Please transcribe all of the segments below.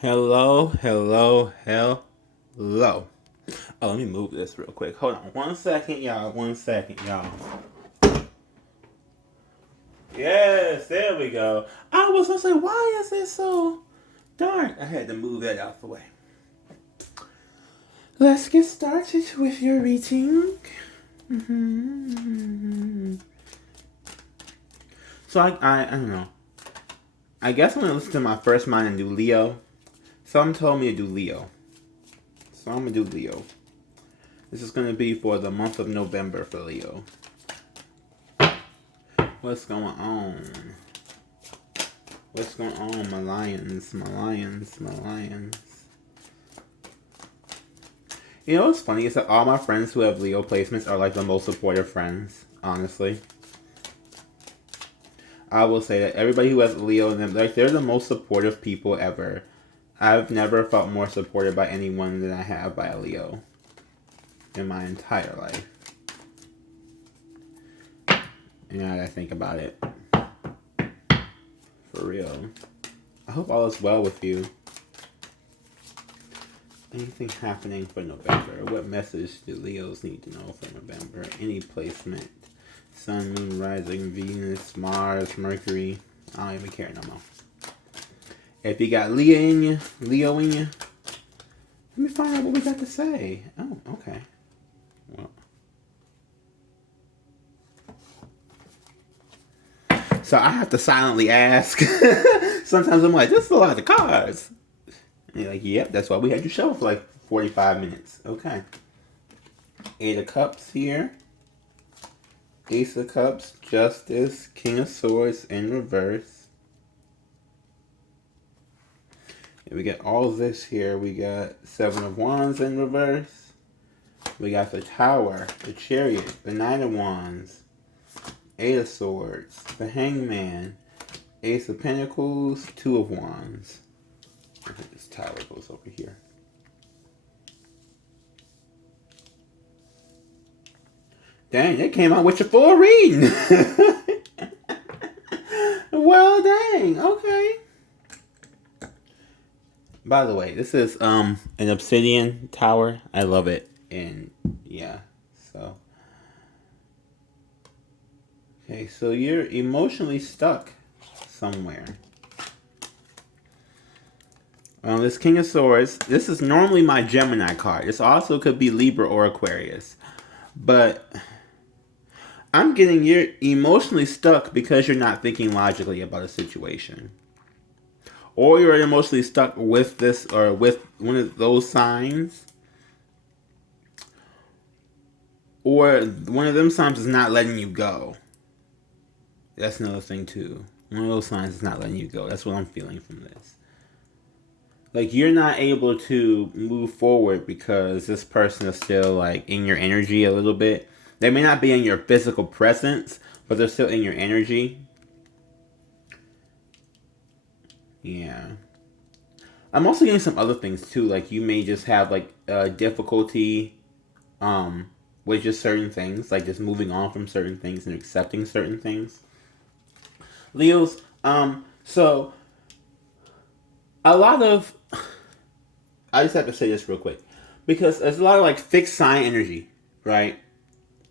Hello, hello, hello. Oh, let me move this real quick. Hold on 1 second, y'all. 1 second, y'all. Yes, there we go. I was gonna say, why is it so dark? I had to move that out the way. Let's get started with your reading. So I don't know. I guess I'm gonna listen to my first mind and do Leo. Some told me to do Leo. So I'm gonna do Leo. This is gonna be for the month of November for Leo. What's going on? What's going on, my lions, my lions, my lions? You know what's funny is that all my friends who have Leo placements are like the most supportive friends, honestly. I will say that everybody who has Leo in them, like, they're the most supportive people ever. I've never felt more supported by anyone than I have by a Leo in my entire life. Now that I think about it. For real. I hope all is well with you. Anything happening for November? What message do Leos need to know for November? Any placement? Sun, Moon, Rising, Venus, Mars, Mercury. I don't even care no more. If you got Leo in you, let me find out what we got to say. Oh, okay. Well. So I have to silently ask. Sometimes I'm like, this is a lot of cards. And you're like, yep, that's why we had you show for like 45 minutes. Okay. 8 of Cups here. Ace of Cups, Justice, King of Swords in reverse. And we got all this here. We got 7 of Wands in reverse. We got the Tower, the Chariot, the 9 of Wands, 8 of Swords, the Hangman, Ace of Pentacles, 2 of Wands. I think this Tower goes over here. Dang, they came out with your full reading. Well, dang, okay. By the way, this is an obsidian tower. I love it. And yeah, so. Okay, so you're emotionally stuck somewhere. This King of Swords, this is normally my Gemini card. This also could be Libra or Aquarius. But I'm getting you're emotionally stuck because you're not thinking logically about a situation. Or you're emotionally stuck with this or with one of those signs. Or one of them signs is not letting you go. That's another thing too. One of those signs is not letting you go. That's what I'm feeling from this. Like, you're not able to move forward because this person is still like in your energy a little bit. They may not be in your physical presence, but they're still in your energy. Yeah. I'm also getting some other things too. Like, you may just have like difficulty with just certain things, like just moving on from certain things and accepting certain things. Leos, so a lot of, I just have to say this real quick, because there's a lot of like fixed sign energy, right?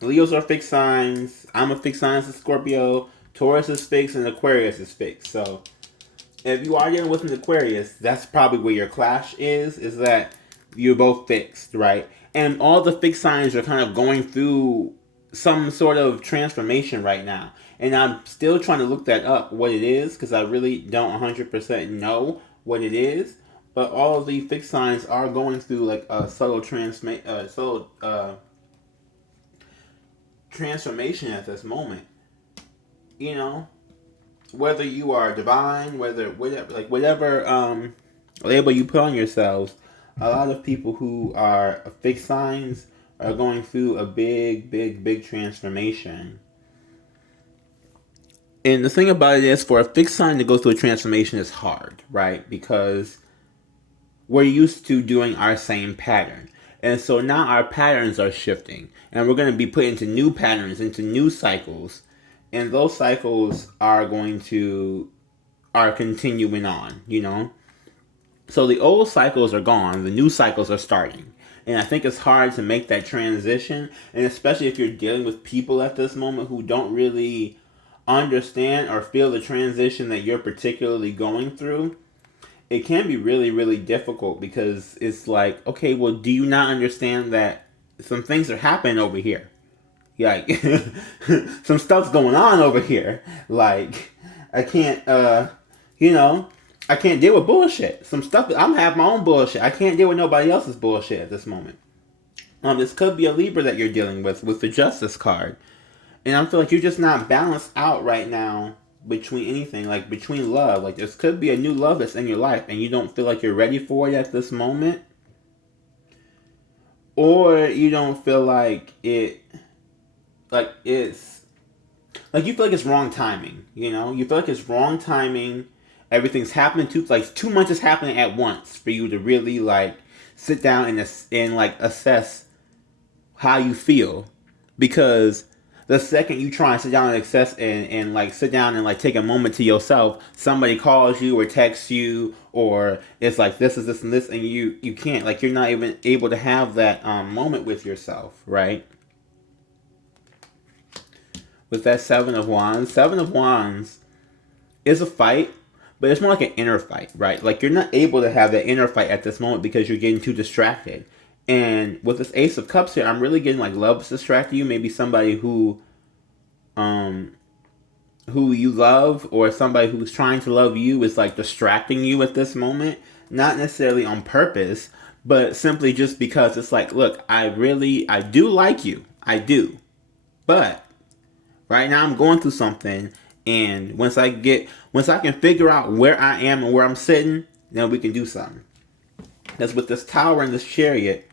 Leos are fixed signs. I'm a fixed sign as a Scorpio. Taurus is fixed and Aquarius is fixed. So if you are dealing with an Aquarius, that's probably where your clash is that you're both fixed, right? And all the fixed signs are kind of going through some sort of transformation right now. And I'm still trying to look that up, what it is, because I really don't 100% know what it is. But all of the fixed signs are going through like a subtle transformation at this moment. You know, whether you are divine, whatever label you put on yourselves, a lot of people who are fixed signs are going through a big transformation. And the thing about it is, for a fixed sign to go through a transformation is hard, right? Because we're used to doing our same pattern. And so now our patterns are shifting. And we're going to be put into new patterns, into new cycles. And those cycles are continuing on, you know? So the old cycles are gone, the new cycles are starting. And I think it's hard to make that transition, and especially if you're dealing with people at this moment who don't really understand or feel the transition that you're particularly going through. It can be really, really difficult because it's like, okay, well, do you not understand that some things are happening over here? Like, some stuff's going on over here. Like, I can't, you know, I can't deal with bullshit. Some stuff, I'm having my own bullshit. I can't deal with nobody else's bullshit at this moment. This could be a Libra that you're dealing with the Justice card. And I feel like you're just not balanced out right now between anything, like between love. Like, this could be a new love that's in your life and you don't feel like you're ready for it at this moment. Or you don't feel like it's like you feel like it's wrong timing, you know? You feel like it's wrong timing. Everything's happening too much is happening at once for you to really like sit down and like assess how you feel. Because the second you try and sit down and access and like sit down and like take a moment to yourself, somebody calls you or texts you, or it's like this is this and this, and you can't, like, you're not even able to have that moment with yourself, right? With that Seven of Wands is a fight, but it's more like an inner fight, right? Like, you're not able to have that inner fight at this moment because you're getting too distracted. And with this Ace of Cups here, I'm really getting like love's distracted you. Maybe somebody who you love, or somebody who's trying to love you, is like distracting you at this moment. Not necessarily on purpose, but simply just because it's like, look, I do like you. I do. But right now I'm going through something, and once I can figure out where I am and where I'm sitting, then we can do something. That's with this Tower and this Chariot.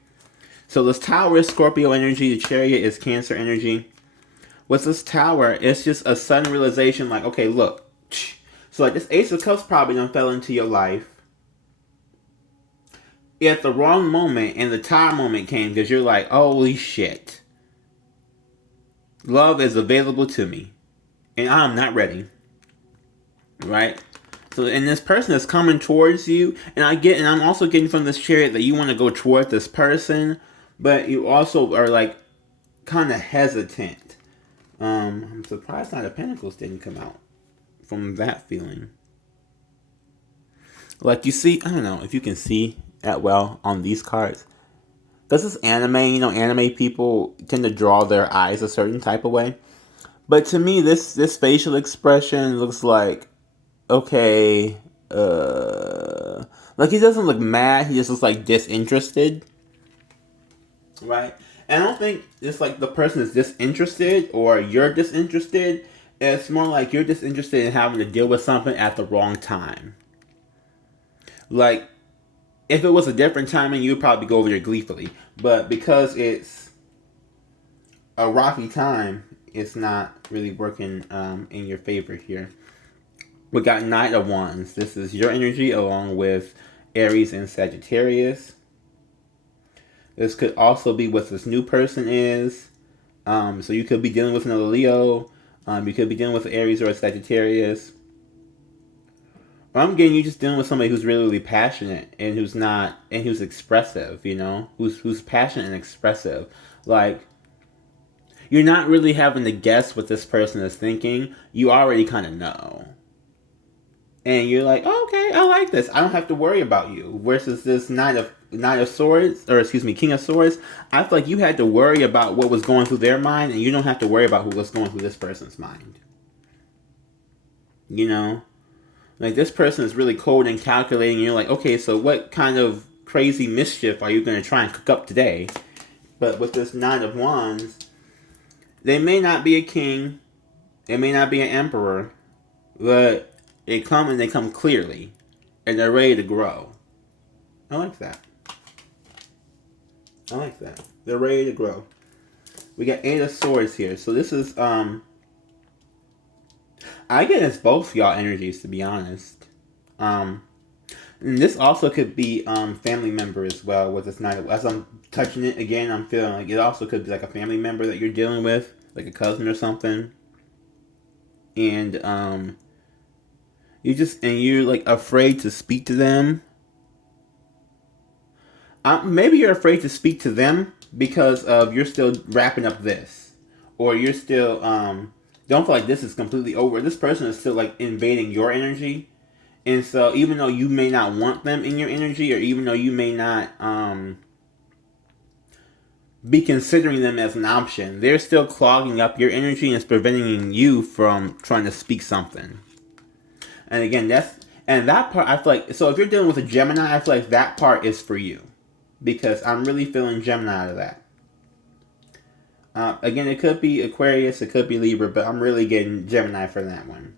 So this Tower is Scorpio energy, the Chariot is Cancer energy. With this Tower, it's just a sudden realization, like, okay, look. So like this Ace of Cups probably done fell into your life at the wrong moment, and the Tower moment came because you're like, holy shit. Love is available to me, and I'm not ready. Right? So, and this person is coming towards you, and I'm also getting from this Chariot that you want to go toward this person, but you also are like kind of hesitant. I'm surprised Knight of Pentacles didn't come out from that feeling. Like, you see, I don't know if you can see that well on these cards. This is anime, anime people tend to draw their eyes a certain type of way. But to me, this facial expression looks like, okay, like he doesn't look mad, he just looks like disinterested. Right? And I don't think it's like the person is disinterested or you're disinterested. It's more like you're disinterested in having to deal with something at the wrong time. Like, if it was a different timing, you'd probably go over there gleefully. But because it's a rocky time, it's not really working in your favor here. We got Knight of Wands. This is your energy along with Aries and Sagittarius. This could also be what this new person is. So you could be dealing with another Leo. You could be dealing with Aries or a Sagittarius. Or I'm getting you just dealing with somebody who's really, really passionate and who's expressive, who's passionate and expressive. Like, you're not really having to guess what this person is thinking. You already kind of know. And you're like, oh, okay, I like this. I don't have to worry about you. Versus this Knight of Swords, or excuse me, King of Swords. I feel like you had to worry about what was going through their mind, and you don't have to worry about what's going through this person's mind. Like, this person is really cold and calculating, and you're like, okay, so what kind of crazy mischief are you going to try and cook up today? But with this Knight of Wands, they may not be a king, they may not be an emperor, but they come clearly, and they're ready to grow. I like that. They're ready to grow. We got Eight of Swords here. So this is, I get it's both y'all energies, to be honest. And this also could be family member as well with this Knight. As I'm touching it again, I'm feeling like it also could be like a family member that you're dealing with, like a cousin or something. And you're like afraid to speak to them maybe you're afraid to speak to them because of you're still wrapping up this, or you're still don't feel like this is completely over. This person is still like invading your energy, and so even though you may not want them in your energy, or even though you may not be considering them as an option, they're still clogging up your energy and it's preventing you from trying to speak something. And again, that part I feel like, so if you're dealing with a Gemini, I feel like that part is for you, because I'm really feeling Gemini out of that. Again, it could be Aquarius, it could be Libra, but I'm really getting Gemini for that one.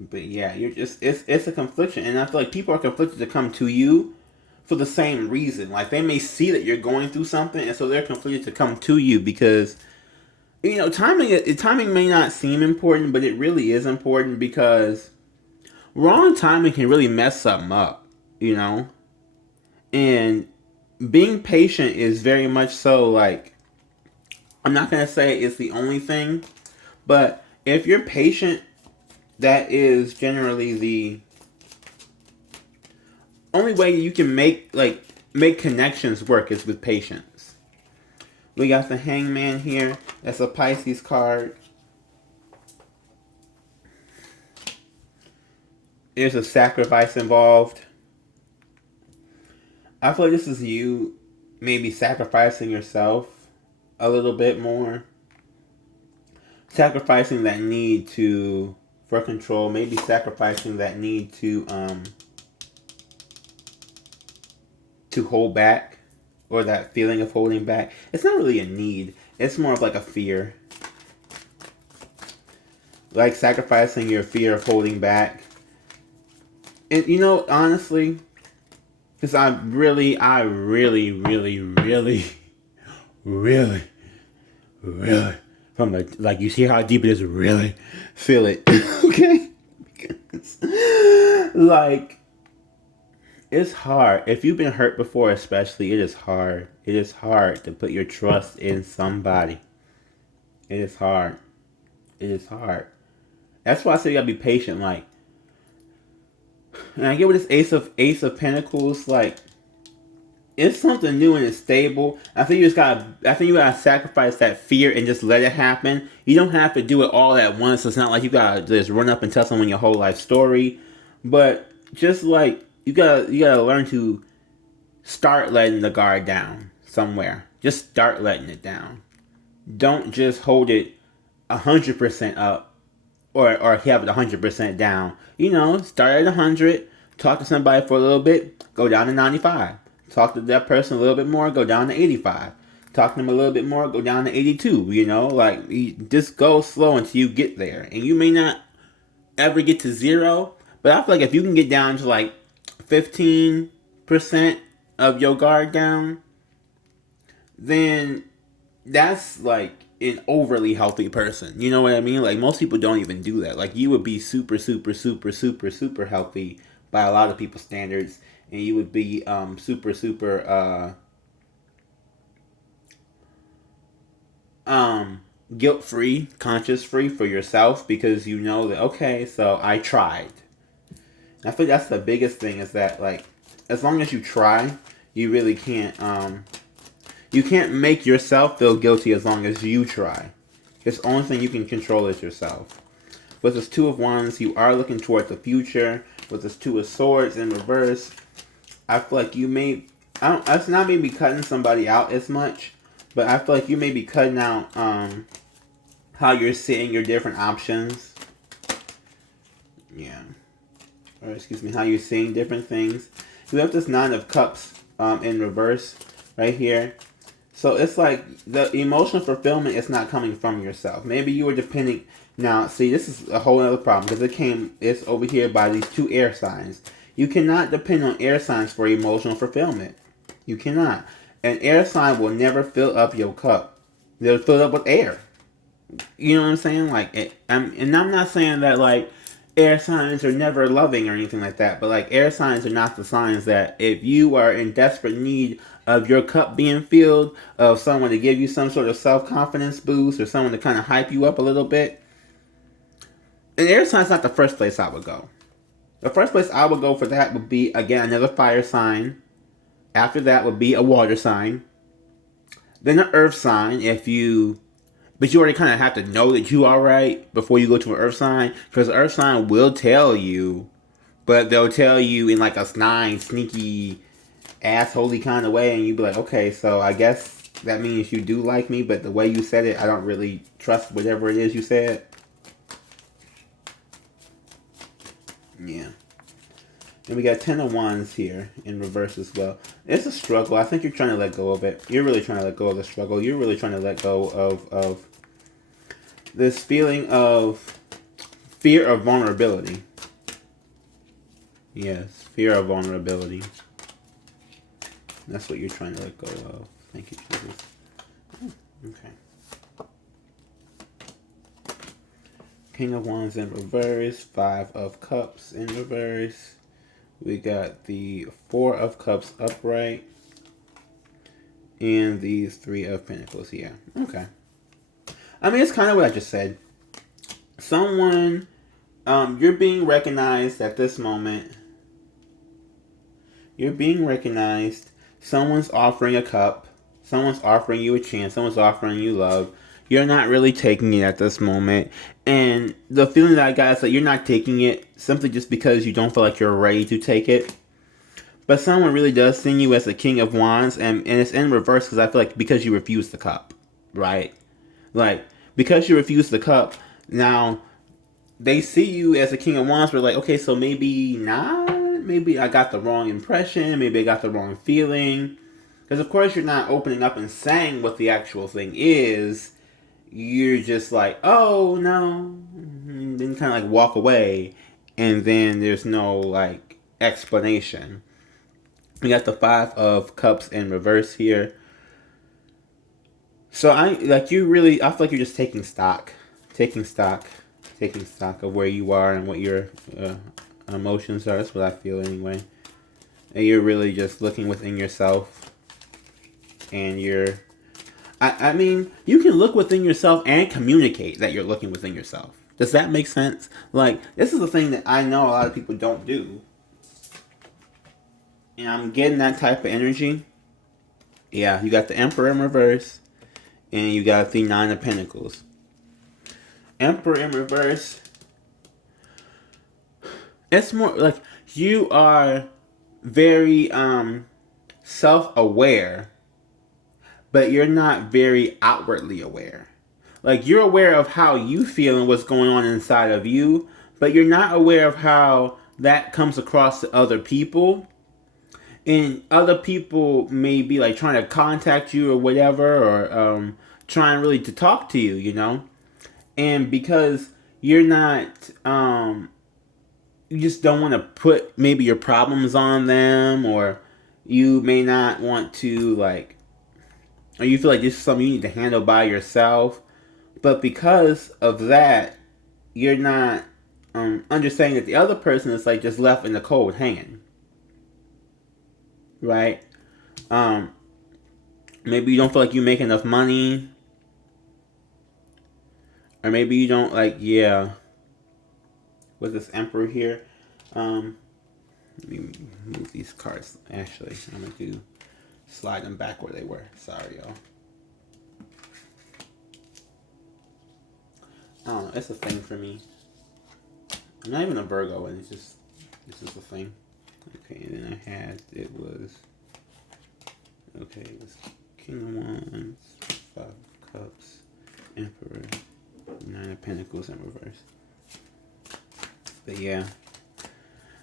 But yeah, it's a confliction, and I feel like people are conflicted to come to you for the same reason. Like, they may see that you're going through something, and so they're conflicted to come to you because, timing may not seem important, but it really is important, because wrong timing can really mess something up, and being patient is very much so, like, I'm not going to say it's the only thing, but if you're patient, that is generally the only way you can make connections work is with patience. We got the Hangman here. That's a Pisces card. There's a sacrifice involved. I feel like this is you maybe sacrificing yourself a little bit more. Sacrificing that need for control. Maybe sacrificing that need to hold back, or that feeling of holding back. It's not really a need. It's more of like a fear. Like sacrificing your fear of holding back. And honestly, because I really, from the, you see how deep it is, really feel it. Okay? Like, it's hard. If you've been hurt before, especially, it is hard. It is hard to put your trust in somebody. It is hard. It is hard. That's why I say you gotta be patient. Like, and I get with this Ace of Pentacles, like, it's something new and it's stable. I think you gotta sacrifice that fear and just let it happen. You don't have to do it all at once. It's not like you gotta just run up and tell someone your whole life story. But just like, you gotta learn to start letting the guard down somewhere. Just start letting it down. Don't just hold it 100% up, or have it 100% down. Start at 100, talk to somebody for a little bit, go down to 95. Talk to that person a little bit more, go down to 85. Talk to them a little bit more, go down to 82. Just go slow until you get there. And you may not ever get to 0, but I feel like if you can get down to like 15% of your guard down, then that's like an overly healthy person. You know what I mean? Like, most people don't even do that. Like, you would be super, super, super, super, super healthy by a lot of people's standards, and you would be super, super guilt-free, conscious-free for yourself, because you know that, okay, so I tried. And I think that's the biggest thing, is that, like, as long as you try, you really can't you can't make yourself feel guilty as long as you try. It's the only thing you can control is yourself. With this Two of Wands, you are looking towards the future. With this Two of Swords in reverse, I feel like you may, it's not maybe cutting somebody out as much, but I feel like you may be cutting out how you're seeing your different options. Yeah. Or excuse me, how you're seeing different things. You have this Nine of Cups in reverse right here. So it's like the emotional fulfillment is not coming from yourself. Maybe you were depending. Now, see, this is a whole other problem, because it's over here by these two air signs. You cannot depend on air signs for emotional fulfillment. You cannot. An air sign will never fill up your cup. They'll fill up with air. You know what I'm saying? Like, and I'm not saying that, like, air signs are never loving or anything like that, but, like, air signs are not the signs that if you are in desperate need of your cup being filled, of someone to give you some sort of self-confidence boost, or someone to kind of hype you up a little bit, an air sign's not the first place I would go. The first place I would go for that would be, again, another fire sign. After that would be a water sign. Then an earth sign, but you already kind of have to know that you are right before you go to an earth sign. Because the earth sign will tell you, but they'll tell you in like a sneaky, assholey kind of way. And you'd be like, okay, so I guess that means you do like me. But the way you said it, I don't really trust whatever it is you said. Yeah. And we got 10 of Wands here in reverse as well. It's a struggle. I think you're trying to let go of it. You're really trying to let go of the struggle. You're really trying to let go of this feeling of fear of vulnerability. Yes, fear of vulnerability. That's what you're trying to let go of. Thank you, Jesus. Okay. King of Wands in reverse. 5 of Cups in reverse. We got the 4 of Cups upright. And these 3 of Pentacles. Yeah. Okay. I mean, it's kind of what I just said. Someone, you're being recognized at this moment. You're being recognized. Someone's offering a cup. Someone's offering you a chance. Someone's offering you love. You're not really taking it at this moment. And the feeling that I got is that you're not taking it simply just because you don't feel like you're ready to take it. But someone really does see you as the King of Wands. And it's in reverse because I feel like because you refuse the cup. Right? Like, because you refuse the cup, now they see you as the King of Wands. But like, okay, so maybe not. Maybe I got the wrong impression. Maybe I got the wrong feeling. Because of course you're not opening up and saying what the actual thing is. You're just like, oh, no. And then kind of like walk away. And then there's no like explanation. We got the 5 of Cups in reverse here. So I feel like you're just taking stock of where you are and what your emotions are. That's what I feel anyway. And you're really just looking within yourself. And I mean, you can look within yourself and communicate that you're looking within yourself. Does that make sense? Like, this is a thing that I know a lot of people don't do. And I'm getting that type of energy. Yeah, you got the Emperor in reverse. And you got the 9 of Pentacles. Emperor in reverse. It's more like you are very self-aware. But you're not very outwardly aware. Like, you're aware of how you feel and what's going on inside of you. But you're not aware of how that comes across to other people. And other people may be like trying to contact you or whatever. Or trying really to talk to you, you know. And because you're not... you just don't want to put maybe your problems on them. Or you may not want to like... or you feel like this is something you need to handle by yourself. But because of that, you're not understanding that the other person is like just left in the cold hanging. Right? Maybe you don't feel like you make enough money. Or maybe you don't like, yeah. With this Emperor here. Let me move these cards. Actually, I'm going to slide them back where they were. Sorry, y'all. I don't know. It's a thing for me. I'm not even a Virgo, and it's just... this is the thing. Okay, and then it was... okay, it was King of Wands, 5 of Cups, Emperor, 9 of Pentacles in reverse. But yeah.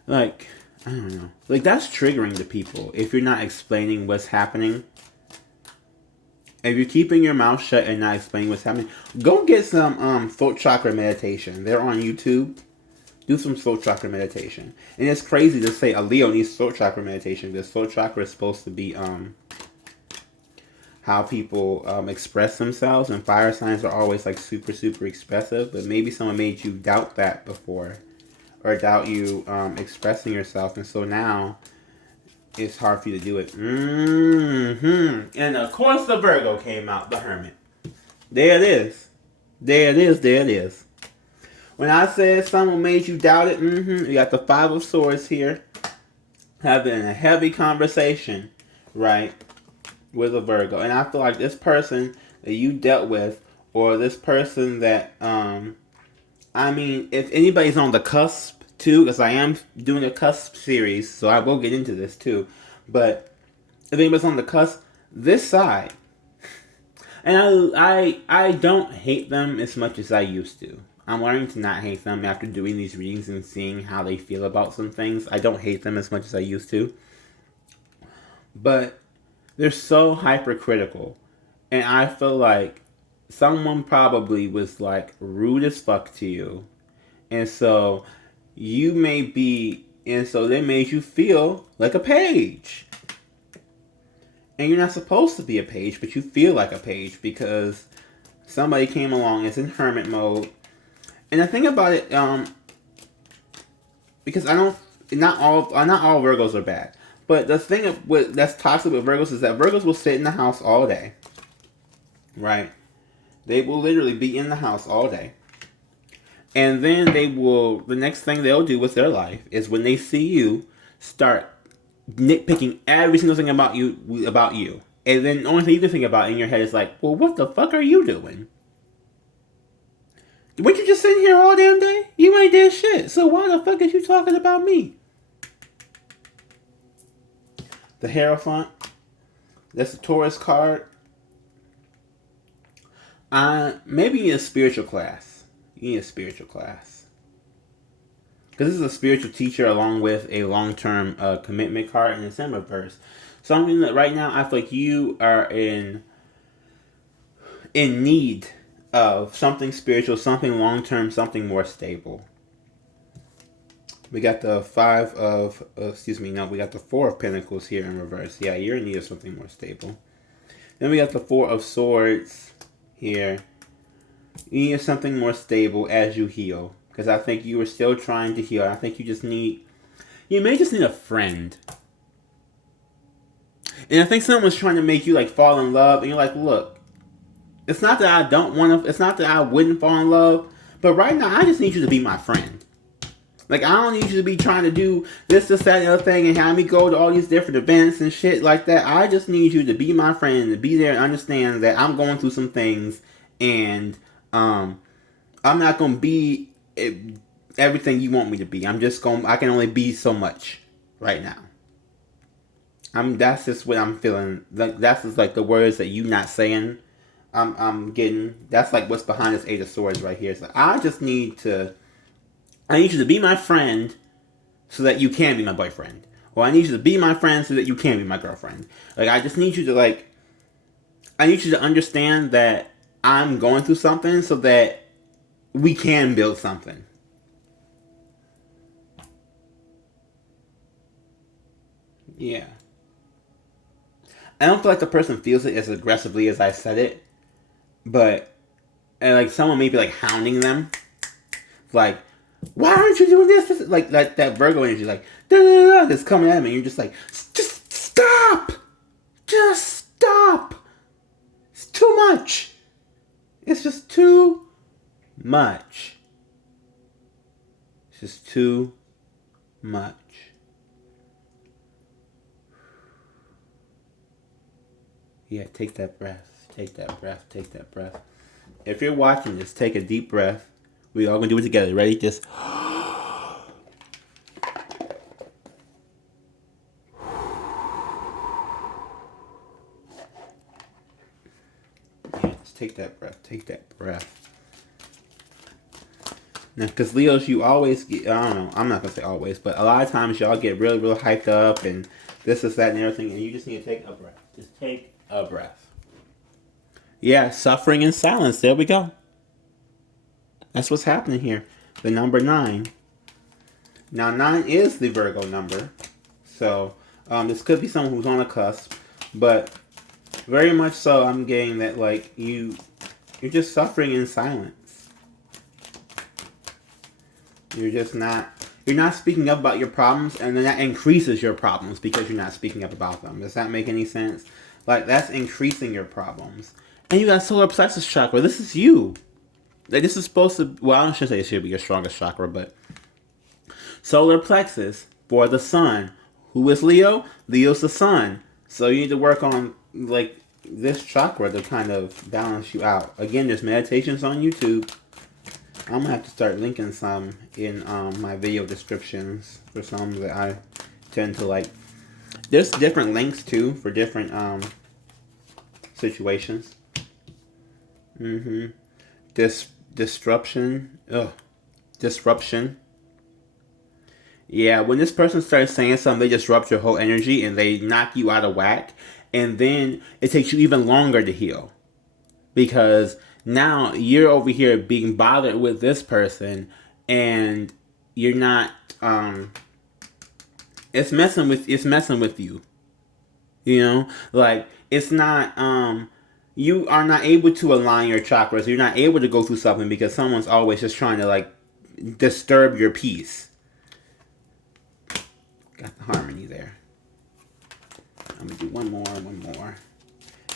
Like... I don't know. Like, that's triggering to people if you're not explaining what's happening. If you're keeping your mouth shut and not explaining what's happening, go get some throat chakra meditation. They're on YouTube. Do some throat chakra meditation. And it's crazy to say a Leo needs throat chakra meditation because throat chakra is supposed to be how people express themselves. And fire signs are always like super, super expressive. But maybe someone made you doubt that before. Or doubt you expressing yourself. And so now it's hard for you to do it. And of course the Virgo came out, the Hermit. There it is. There it is. There it is. When I said someone made you doubt it, you got the Five of Swords here. Having a heavy conversation, right, with a Virgo. And I feel like this person that you dealt with, or this person that, I mean, if anybody's on the cusp, too, because I am doing a cusp series, so I will get into this, too. But if anybody's on the cusp, this side, and I don't hate them as much as I used to. I'm learning to not hate them after doing these readings and seeing how they feel about some things. I don't hate them as much as I used to. But they're so hypercritical. And I feel like someone probably was like rude as fuck to you. And so you may be, and so they made you feel like a page. And you're not supposed to be a page, but you feel like a page because somebody came along, it's in hermit mode. And the thing about it, because not all Virgos are bad, but the thing that's toxic with Virgos is that Virgos will sit in the house all day, right? They will literally be in the house all day, and then the next thing they'll do with their life is when they see you, start nitpicking every single thing about you, and then the only thing you can think about in your head is like, well, what the fuck are you doing? Weren't you just sitting here all damn day? You ain't did shit. So why the fuck is you talking about me? The Hierophant. That's a Taurus card. Maybe you need a spiritual class. You need a spiritual class. Because this is a spiritual teacher along with a long-term commitment card, and it's in reverse. Something that right now I feel like you are in need of something spiritual, something long-term, something more stable. We got the we got the Four of Pentacles here in reverse. Yeah, you're in need of something more stable. Then we got the Four of Swords here. You need something more stable as you heal. Because I think you were still trying to heal. I think you may just need a friend. And I think someone's trying to make you like fall in love, and you're like, look, it's not that it's not that I wouldn't fall in love, but right now I just need you to be my friend. Like, I don't need you to be trying to do this, that, and the other thing and have me go to all these different events and shit like that. I just need you to be my friend, to be there and understand that I'm going through some things, and I'm not going to be everything you want me to be. I can only be so much right now. That's just what I'm feeling. Like, that's just like the words that you not saying. I'm getting. That's like what's behind this Eight of Swords right here. It's like, I need you to be my friend so that you can be my boyfriend. Or I need you to be my friend so that you can be my girlfriend. Like, I just need you to I need you to understand that I'm going through something so that we can build something. Yeah. I don't feel like the person feels it as aggressively as I said it. But, and like, someone may be like hounding them. Like, why aren't you doing this? Like that Virgo energy, like, that's coming at me. And you're just like, just stop! Just stop! It's too much. It's just too much. It's just too much. Yeah, take that breath. Take that breath. Take that breath. If you're watching this, take a deep breath. We all gonna do it together. Ready? Just. Yeah, just take that breath. Take that breath. Now, because Leos, you always get, I don't know, I'm not gonna say always, but a lot of times y'all get really, really hyped up and this, that, and everything, and you just need to take a breath. Just take a breath. Yeah, suffering in silence. There we go. That's what's happening here. The number 9. Now, 9 is the Virgo number. So, this could be someone who's on a cusp. But, very much so, I'm getting that, like, you're just suffering in silence. You're not speaking up about your problems, and then that increases your problems because you're not speaking up about them. Does that make any sense? Like, that's increasing your problems. And you got solar plexus chakra. This is you. Like this is supposed to, well, I shouldn't say it should be your strongest chakra, but solar plexus for the sun. Who is Leo? Leo's the sun. So you need to work on like this chakra to kind of balance you out. Again, there's meditations on YouTube. I'm gonna have to start linking some in my video descriptions for some that I tend to like. There's different links too for different situations. Disruption. Disruption. Yeah, when this person starts saying something, they disrupt your whole energy and they knock you out of whack. And then it takes you even longer to heal. Because now you're over here being bothered with this person and you're not, it's messing with you. You know? Like, it's not, you are not able to align your chakras. You're not able to go through something because someone's always just trying to, like, disturb your peace. Got the harmony there. I'm going to do one more.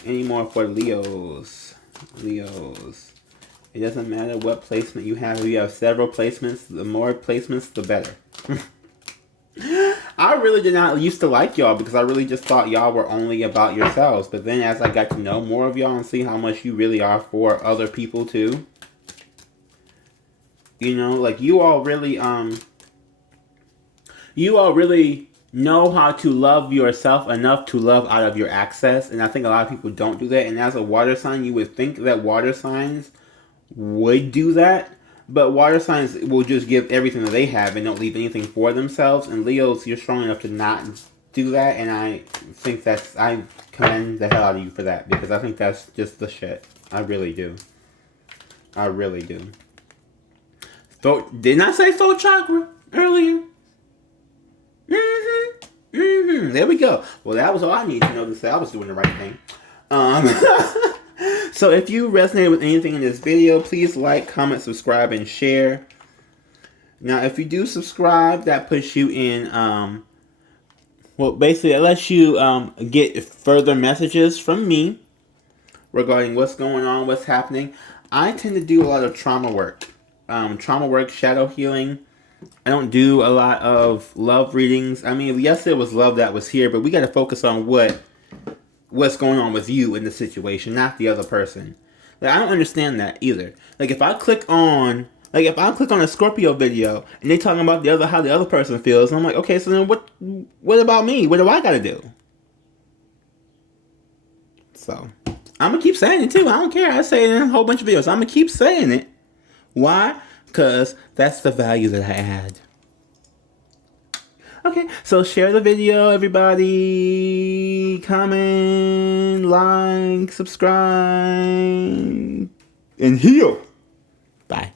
Any more for Leos. It doesn't matter what placement you have. If you have several placements, the more placements, the better. I really did not used to like y'all because I really just thought y'all were only about yourselves. But then as I got to know more of y'all and see how much you really are for other people too. You know, like you all really know how to love yourself enough to love out of your access. And I think a lot of people don't do that. And as a water sign, you would think that water signs would do that. But water signs will just give everything that they have and don't leave anything for themselves. And Leos, you're strong enough to not do that. And I think I commend the hell out of you for that. Because I think that's just the shit. I really do. Didn't I say throat chakra earlier? There we go. Well, that was all I needed to know to say I was doing the right thing. So if you resonate with anything in this video, please like, comment, subscribe, and share. Now, if you do subscribe, that puts you in, well, basically, it lets you get further messages from me regarding what's going on, what's happening. I tend to do a lot of trauma work, shadow healing. I don't do a lot of love readings. I mean, yes, there was love that was here, but we got to focus on what's going on with you in the situation, not the other person. Like, I don't understand that either. Like, if I click on a Scorpio video and they talking about how the other person feels, and I'm like, okay, so then what about me? What do I got to do? So, I'm gonna keep saying it too. I don't care. I say it in a whole bunch of videos. I'm gonna keep saying it. Why? Because that's the value that I add. Okay, so share the video, everybody. Comment, like, subscribe, and heal. Bye.